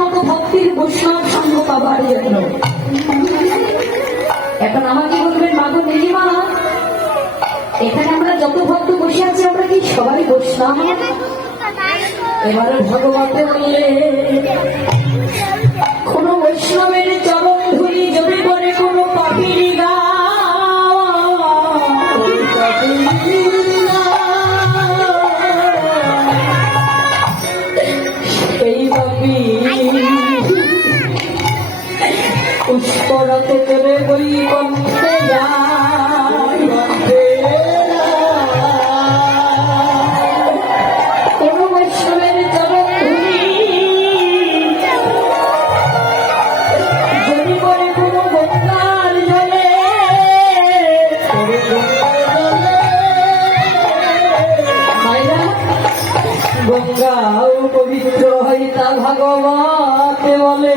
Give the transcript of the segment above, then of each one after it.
মতো ভক্তির বৈষ্ণব সঙ্গ পাবার জন্য। এখন আমাকে বলবেন মাগো নীলিমা, এখানে আমরা যত ভক্ত বসে আছি, আমরা কি সবাই বসলাম এবারে ভগবতে বললে, কোন বৈষ্ণবের চরণ গঙ্গাও পবিত্র হয় তা ভাগবতে বলে।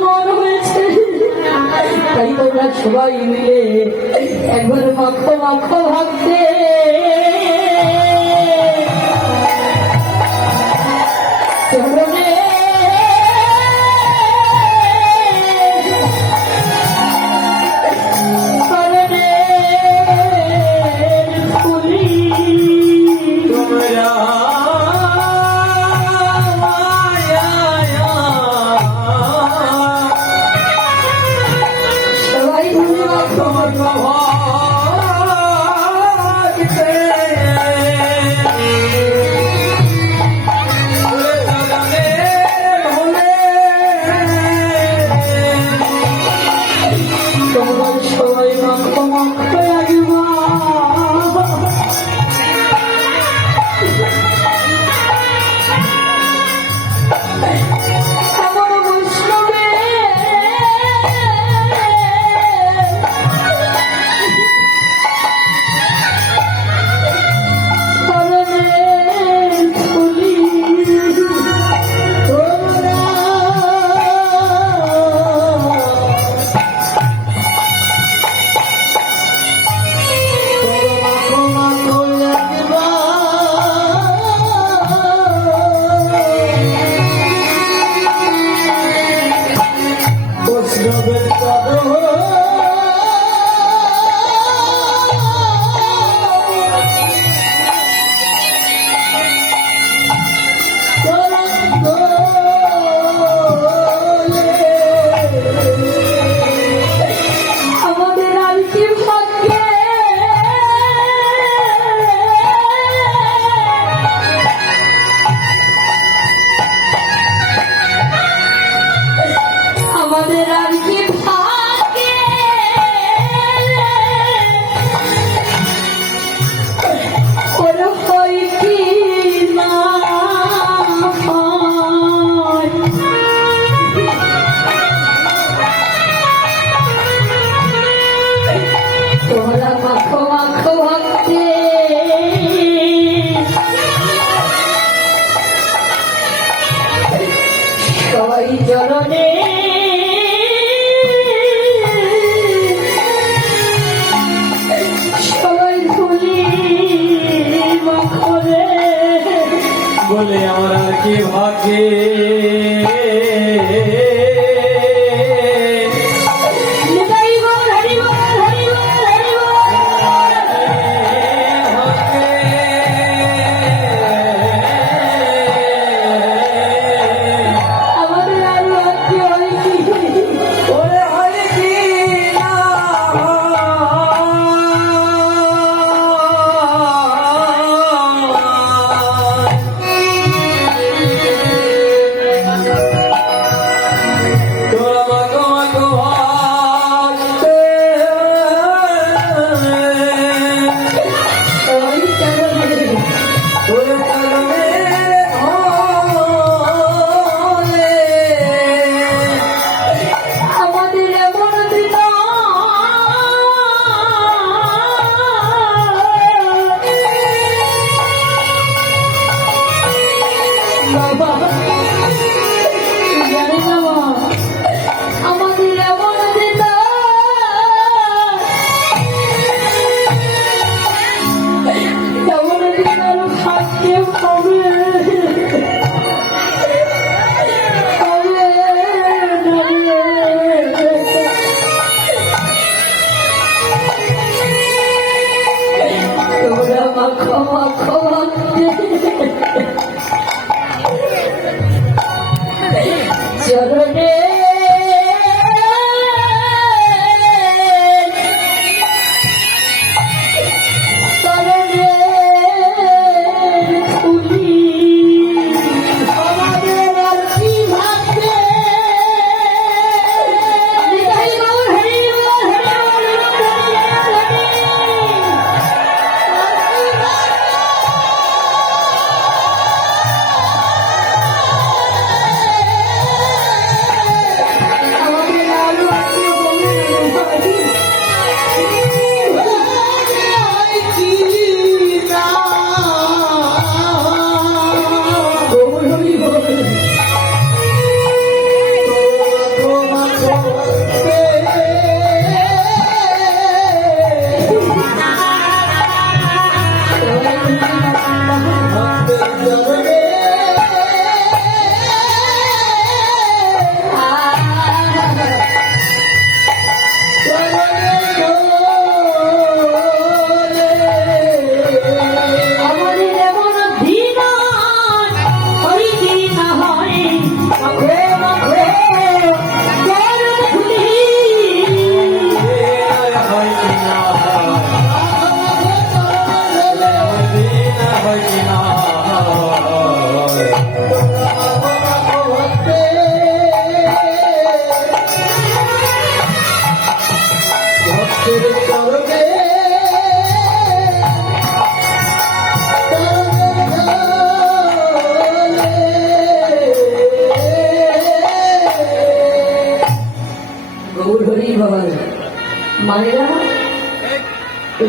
তাই তোমরা সবাই মিলে একবার মাখো মাখো ভাবতে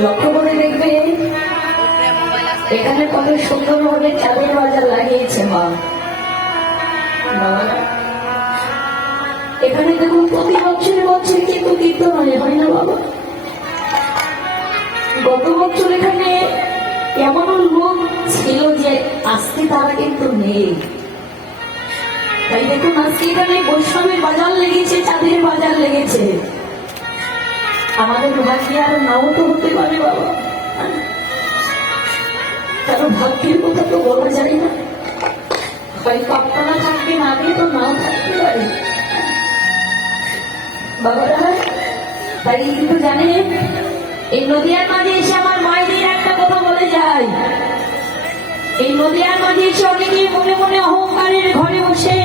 লক্ষ্য করে দেখবে এখানে কত সুন্দরভাবে চাঁদের বাজার লাগিয়েছে মা। এখানে দেখুন, প্রতি বছরে বছরে কিন্তু কীর্তন হয় না বাবা? গত বছর এখানে এমন লোক ছিল যে আজকে তারা কিন্তু নেই। তাই দেখুন, আজকে এখানে বৈষ্ণবের বাজার লেগেছে, চাঁদের বাজার লেগেছে। আমাদের ভাগ্যে আর নাও তো হতে পারে বাবা। কারণ ভাগ্যের কথা তো বলা যায় না? হয়তো আপনারা থাকবেন আগে, তো নাও থাকতে পারে। বাবারা তাই কিন্তু জানেন এই নদিয়ার মাঝে এসে আমার মায়েদের একটা কথা বলে যায়। এই নদিয়ার মাঝে এসে অনেকে মনে মনে অহংকারের ঘরে বসে।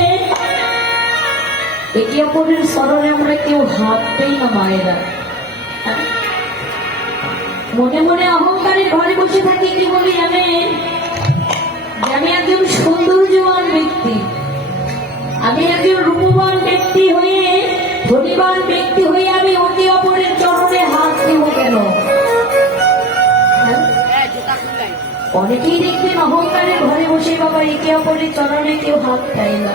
একে অপরের স্মরণে আমরা কেউ হাত দেই না মায়েরা? মনে মনে অহংকারের ঘরে বসে থাকি কি বলি আমি? আমি একজন সৌন্দর্যবান ব্যক্তি। আমি একজন রূপবান ব্যক্তি হয়ে, ধনীবান ব্যক্তি হয়ে আমি অতি অপরের চরণে হাত দেব কেন? অনেকেই দেখবেন অহংকারে ঘরে বসে বাবা একে অপরের চরণে কেউ হাত দেয় না।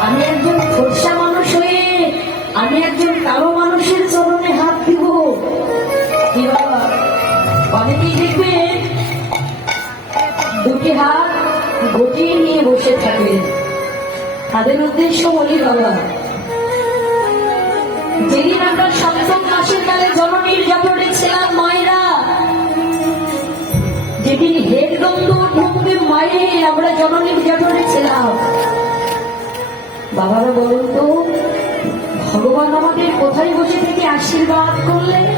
আমি একজন ফর্সা মানুষ হয়ে আমি একজন কালো মানুষের চরণে হাত দিব। অনেকেই দেখবেন দুটি হাত গটিয়ে নিয়ে বসে থাকে তাদের উদ্দেশ্য বলি বাবা। যেদিন আমরা সপ্তম মাসের কালে জননীর জটনে ছিলাম মায়েরা, যেদিন হেড গন্ধ ঢুকবে মায়ের, আমরা জননীর জটনে ছিলাম বাবারা বলুন কোথায় বসে থেকে আশীর্বাদ করলেন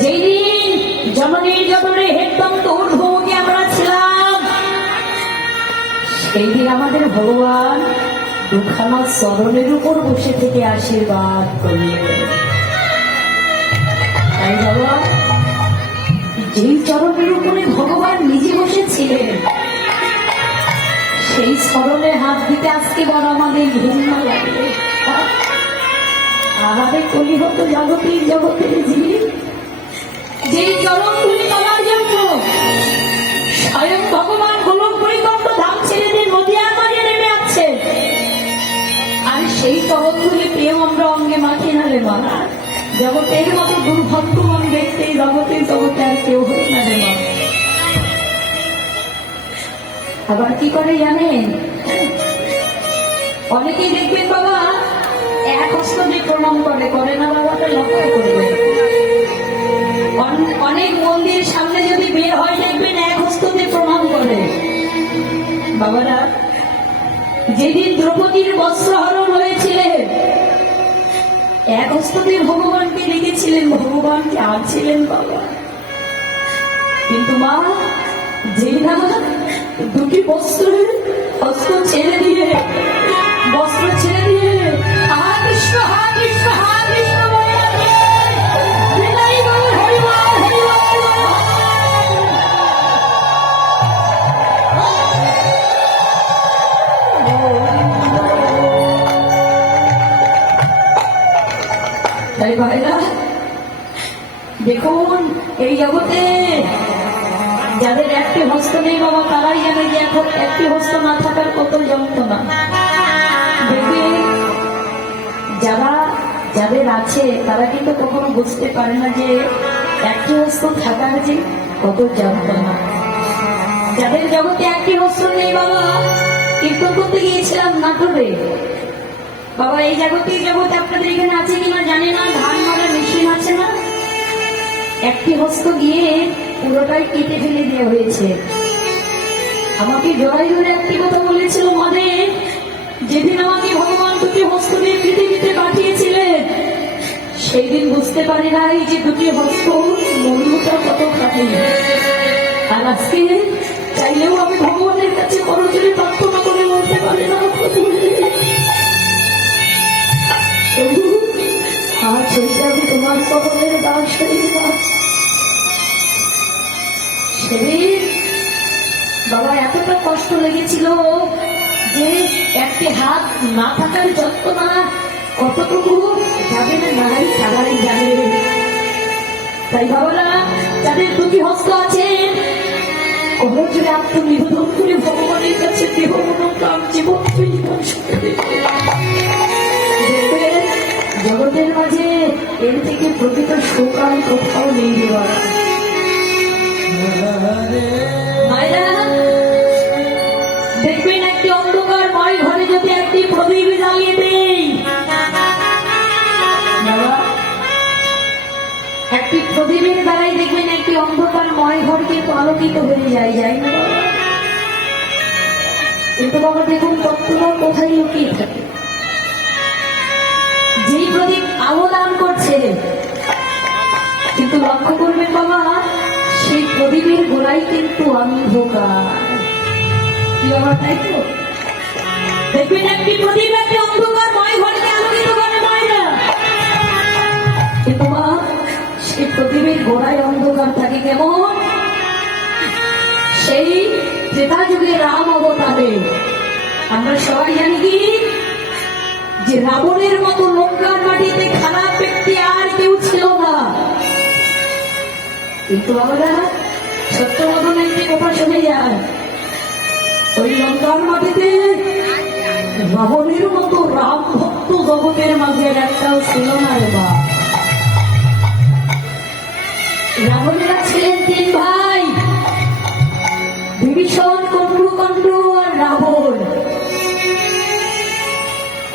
যেই দিন জননীর জটনে হেডদম আমরা ছিলাম, সেই দিন আমাদের ভগবান দুখানা চরণের উপর বসে থেকে আশীর্বাদ দেন। তাই যেই চরণের উপরে ভগবান নিজে বসেছিলেন সেই স্মরণে হাত দিতে আজকে বড় আমাদের ঘৃণা লাগে। আমাদের কলিহত জগতের জগতের জীব, যে চরম তুলে নেওয়ার জন্য স্বয়ং ভগবান গোলক পরিকল্প ধাম ছেড়ে দিয়ে নদিয়া মাঝে নেমে আছে আর সেই তরঙ্গুলি প্রেম আমরা অঙ্গে মাখি না রে মা। জগতের মতো দুর্ভাগ্যমান ব্যক্তি জগতের জগতে আর কেউ হয়ে না। রে মা আবার কি করে জানেন? অনেকেই দেখবেন, বাবা, এক হস্ত দিয়ে প্রণাম করে করে না বাবাটা লক্ষ্য করবে অন- অনেক মন্দির সামনে যদি বের হয়, দেখবেন এক হস্ত দিয়ে প্রণাম করে। বাবারা, যেদিন দ্রৌপদীর বস্ত্রহরণ হয়েছিলেন এক হস্ত দিয়ে ভগবানকে রেখেছিলেন ভগবানকে আনছিলেন বাবা। কিন্তু মা যে না দুটি বস্ত্র ছেড়ে দিয়ে বস্ত্র ছেড়ে দিয়ে দেখুন, এই জগতে যাদের একটি হস্ত নেই বাবা যে এখন একটি হস্ত না থাকার কত যন্ত্রণা। দেখবে যারা, যাদের আছে, তারা কিন্তু কখনো বুঝতে পারে না যে একটি হস্ত থাকার যে কত যন্ত্রণা। যাদের জগতে একটি হস্ত নেই বাবা, কীর্তন করতে গিয়েছিলাম নাটোরে। বাবা, এই জগতে জগতে আপনাদের এখানে আছে কিনা জানি না, ধান মারা মেশিন আছে না? একটি হস্ত গিয়ে পুরোটাই কেটে ফেলে দেওয়া হয়েছে। আমাকে জয় ধরে একটি কথা বলেছিল মানে। যেদিন আমাকে ভগবান দুটি হস্ত দিয়ে পৃথিবীতে পাঠিয়েছিলেন সেই দিন বুঝতে পারি না এই যে দুটি হস্ত মূল্যটা কত খাটে আর আজকে চাইলেও আমি ভগবানের কাছে করজোরে প্রার্থনা করে বলতে পারি না। আজ হইতে আমি তোমার সকলের দাস হই এতটা কষ্ট লেগেছিল যে একটি হাত না থাকার যন্ত্রণা কতটুকু যাবে না নাই তারাই জানে তাই বাবারা, যাদের দুটি হস্ত আছে করজোরে আত্মনিবেদন করে ভগবানের কাছে দেহ মনোপ্রাণ জীবন জীবন জগতের মাঝে এর থেকে প্রকৃত সুখ আর কোথাও নেই দেওয়া মায়েরা দেখবেন একটি অন্ধকারময় ঘরে যদি একটি প্রদীপ জ্বালিয়ে দেই। একটি প্রদীপের দ্বারাই দেখবেন একটি অন্ধকারময় ঘর কিন্তু আলোকিত হয়ে যায় যায় না? কিন্তু বাবা, দেখুন তত্ত্বটা কোথায় লুকিয়ে থাকে। যেই প্রদীপ আলো দান করছে, কিন্তু লক্ষ্য করবেন বাবা, সেই প্রদীপের গোড়াই কিন্তু অন্ধকার। কি তাই তো? দেখবেন একটি প্রদীপ একটি অন্ধকার ঘরকে আলোকিত করে ময়না কিন্তু মা সেই প্রদীপের গোড়ায় অন্ধকার থাকে কেমন? সেই ত্রেতা যুগে রাম অবতারে। আমরা সবাই জানি যে রাবণের মতো লঙ্কার মাটিতে খারাপ ব্যক্তি আর কেউ ছিল না। কিন্তু আমরা সত্য মতন একটি কথা শুনে যায় ওই লঙ্কার মাটিতে রাবণের মতো রাম ভক্ত জগতের মাঝে একটাও ছিল না রে বা রাবণেরা ছিলেন তিন ভাই, বিভীষণ কণ্ডুকণ্ড আর রাবণ।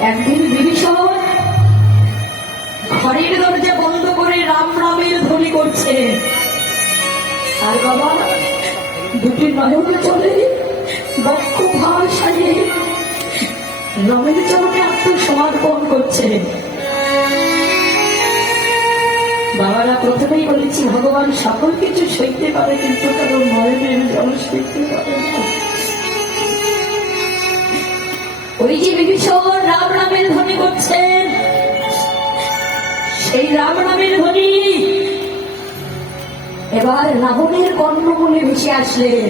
একদিন বিভীষণ ঘরের দরজা বন্ধ করে রাম রামের ধ্বনি করছে। আর বাবা, দুটি নয়ন চলে। বক্ষ রামের চরণে আত্মসমর্পণ করছে। বাবারা প্রথমেই বলেছি, ভগবান সকল কিছু সইতে পারে, কিন্তু কারও নয়নের জল সইতে পারে ওই যে বিভীষণ রাম রামের ধ্বনি করছেন সেই রাম নামের ধ্বনি। এবার রাবণের কর্ণমূলে ভেসে আসলেন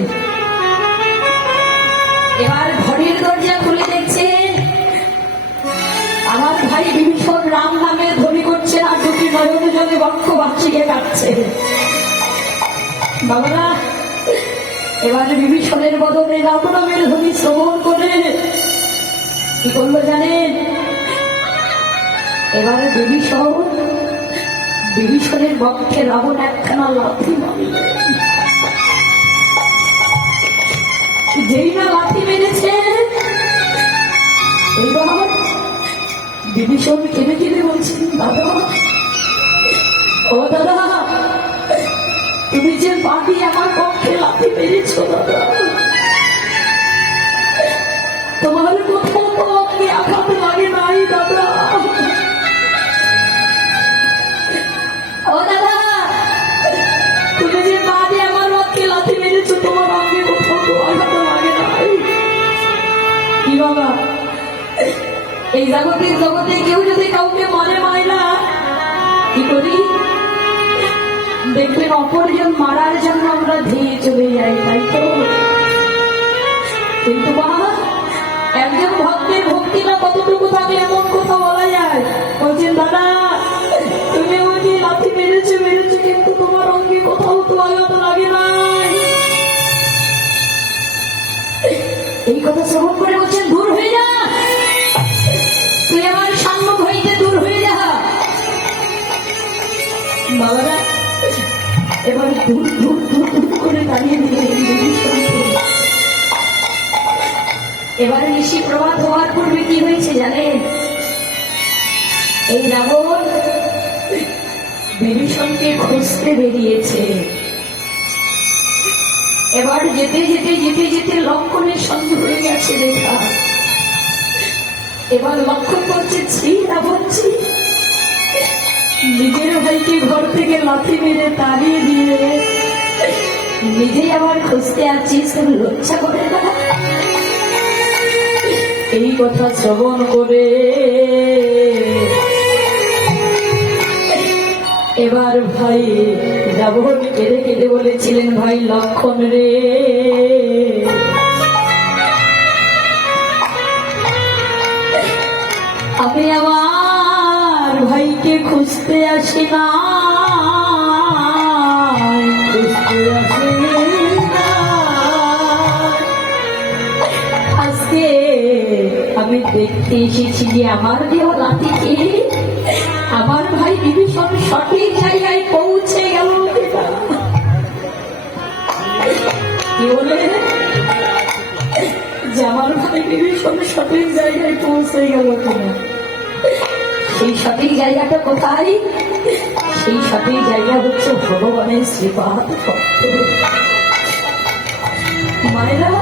এবার বিভীষণের বদলে রাম নামের ধ্বনি শ্রবণ করে কি করল জানেন? এবারে বিভীষণ, বিভীষণের বক্ষে রাবণ একখানা লাথি মারল। যেই না লাথি মেরেছে বিভীষণ কেঁদে কেঁদে বলছেন দাদা ও দাদা, তুমি যে বাড়ি আমার পক্ষে লাথি পেরেছ দাদা, তোমার কোথাও তো আঘাত লাগে নাই, দাদা। এই জাগতিক জগতে কেউ যদি কাউকে মানে মায় না, কি করি? দেখবেন অপরজন মারার জন্য আমরা ধেয়ে চলে যাই, তাই তো? কিন্তু মা, একজন ভক্তের ভক্তিটা কতটুকু থাকলে এমন কথা বলা যায়। বলছেন, দাদা, তুমি আমাকে লাথি মেরেছে মেরেছে, কিন্তু তোমার অঙ্গে কোথাও তো আলাদা লাগে নাই। এই কথা শ্রবণ করে এবারে ঋষি প্রভাত হওয়ার পূর্বে কি হয়েছে জানেন? এই রাবণ বিভীষণকে খুঁজতে বেরিয়েছে। এবার যেতে যেতে যেতে যেতে লক্ষণের সঙ্গে হয়ে গেছে দেখা এবার লক্ষ্য করছে ছি রাবণছি নিজের ভাইকে ঘর থেকে লাথি মেরে তাড়িয়ে দিয়ে নিজে আবার খুঁজতে আছিস লজ্জা করে না? এই কথা শ্রবণ করে। এবার ভাই রাবণ কেঁদে কেঁদে বলেছিলেন, ভাই, লক্ষণ রে। আমি আমার ভাইকে খুঁজতে আসি না। দেখতে এসেছি যে আমার দেওয়া লাঠিকে আমার ভাই বিভীষণ সঠিক জায়গায় পৌঁছে গেল। কি বলে? যে আমার সঠিক জায়গায় পৌঁছে গেল সেই সঠিক জায়গাটা কোথায়? সেই সঠিক জায়গা হচ্ছে ভগবানের মায়েরা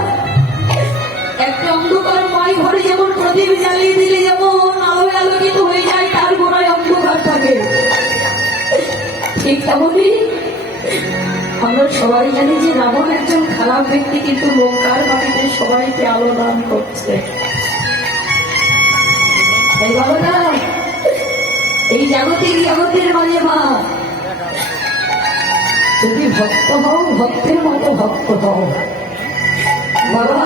প্রদীপ জ্বালিয়ে দিলে যেমন আলোয় আলোকিত হয়ে যায় তার গোড়ায় অন্ধকার থাকে। ঠিক তেমনই আমরা সবাই জানি যে রাবণ একজন খারাপ ব্যক্তি, কিন্তু লঙ্কার বাড়িতে সবাইকে আলো দান করছে। এই বাবাটা, এই জাগতিক জগতের মাঝে মা। যদি ভক্ত হও, ভক্তের মতো ভক্ত হও। বাবা